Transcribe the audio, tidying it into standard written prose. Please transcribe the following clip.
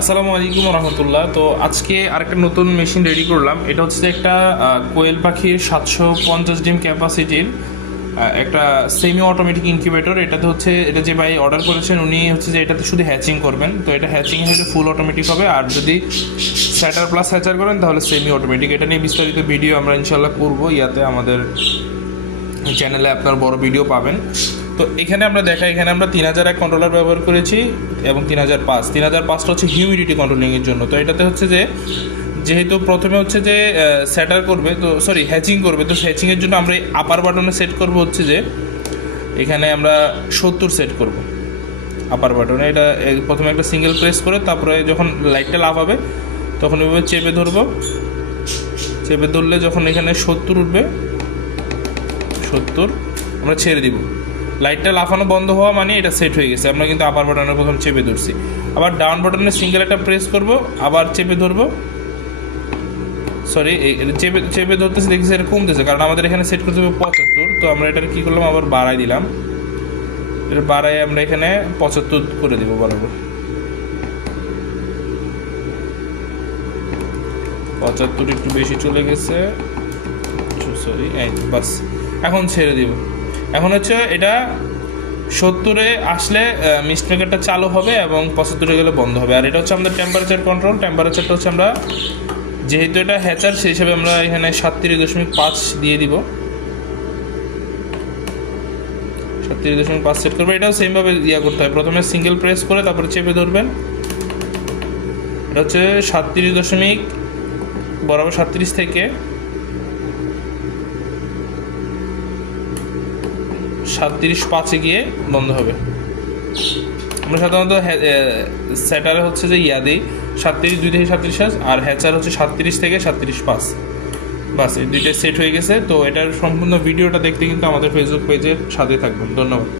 আসসালামু আলাইকুম রহমতুল্লাহ। তো আজকে আরেকটা নতুন মেশিন রেডি করলাম। এটা হচ্ছে যে একটা কোয়েল পাখির 750 ডিম ক্যাপাসিটির একটা সেমি অটোমেটিক ইনকিউবেটর। এটাতে হচ্ছে এটা যে ভাই অর্ডার করেছেন উনি হচ্ছে যে এটাতে শুধু হ্যাচিং করবেন। তো এটা হ্যাচিং হলে ফুল অটোমেটিক হবে, আর যদি স্যাটার প্লাস হ্যাচার করেন তাহলে সেমি অটোমেটিক। এটা নিয়ে বিস্তারিত ভিডিও আমরা ইনশাল্লাহ করবো, ইয়াতে আমাদের চ্যানেলে আপনার বড় ভিডিও পাবেন। তো এখানে আমরা এখানে আমরা 3001 কন্ট্রোলার ব্যবহার করেছি এবং 3005টা হচ্ছে হিউমিডিটি কন্ট্রোলিংয়ের জন্য। তো এটাতে হচ্ছে যে যেহেতু প্রথমে হচ্ছে যে স্যাটার করবে, তো সরি হ্যাচিং করবে, তো হ্যাচিংয়ের জন্য আমরা আপার বাটনে সেট করব হচ্ছে যে এখানে আমরা 70 সেট করব আপার বাটনে। এটা প্রথমে একটা সিঙ্গেল প্রেস করে তারপরে যখন লাইটটা লাফাবে তখন এভাবে চেপে ধরবো। চেপে ধরলে যখন এখানে 70 উঠবে, 70 আমরা ছেড়ে দিব। লাইটটা লাফানো বন্ধ হওয়া মানে এটা সেট হয়ে গেছে। আমরা কিন্তু আপার বাটনে প্রথম চেপে ধরছি, আবার ডাউন বাটনে সিঙ্গেল একটা প্রেস করব, আবার চেপে ধরবো। সরি, চেপে চেপে ধরতেছি, দেখতেছি এটা কমতেছে, কারণ আমাদের এখানে সেট করতে হবে 75। তো আমরা এটা কী করলাম, আবার বাড়াই দিলাম। এটা বাড়াই আমরা এখানে 75 করে দিব বরাবর। 75 একটু বেশি চলে গেছে, সরি, বাস। এখন ছেড়ে দিব। এখন হচ্ছে এটা 70-এ আসলে মিস্ট মেকারটা চালু হবে এবং 75-এ গেলে বন্ধ হবে। আর এটা হচ্ছে আমাদের টেম্পারেচার কন্ট্রোল। টেম্পারেচারটা হচ্ছে আমরা যেহেতু এটা হ্যাচার সেই হিসাবে আমরা এখানে 37.5 দিয়ে দিব। 37.5 সেট করবো। এটাও সেমভাবে করতে হয়, প্রথমে সিঙ্গেল প্রেস করে তারপরে চেপে ধরবেন। এটা হচ্ছে 37 বরাবর 37 থেকে 37.5-এ গিয়ে বন্ধ হবে। আমরা সাধারণত স্যাটারে হচ্ছে যে দিই 37.2 থেকে 37.5, আর হ্যাচার হচ্ছে 37 থেকে 37.5। বাস, এই দুইটা সেট হয়ে গেছে। তো এটার সম্পূর্ণ ভিডিওটা দেখতে কিন্তু আমাদের ফেসবুক পেজের সাথে থাকবেন। ধন্যবাদ।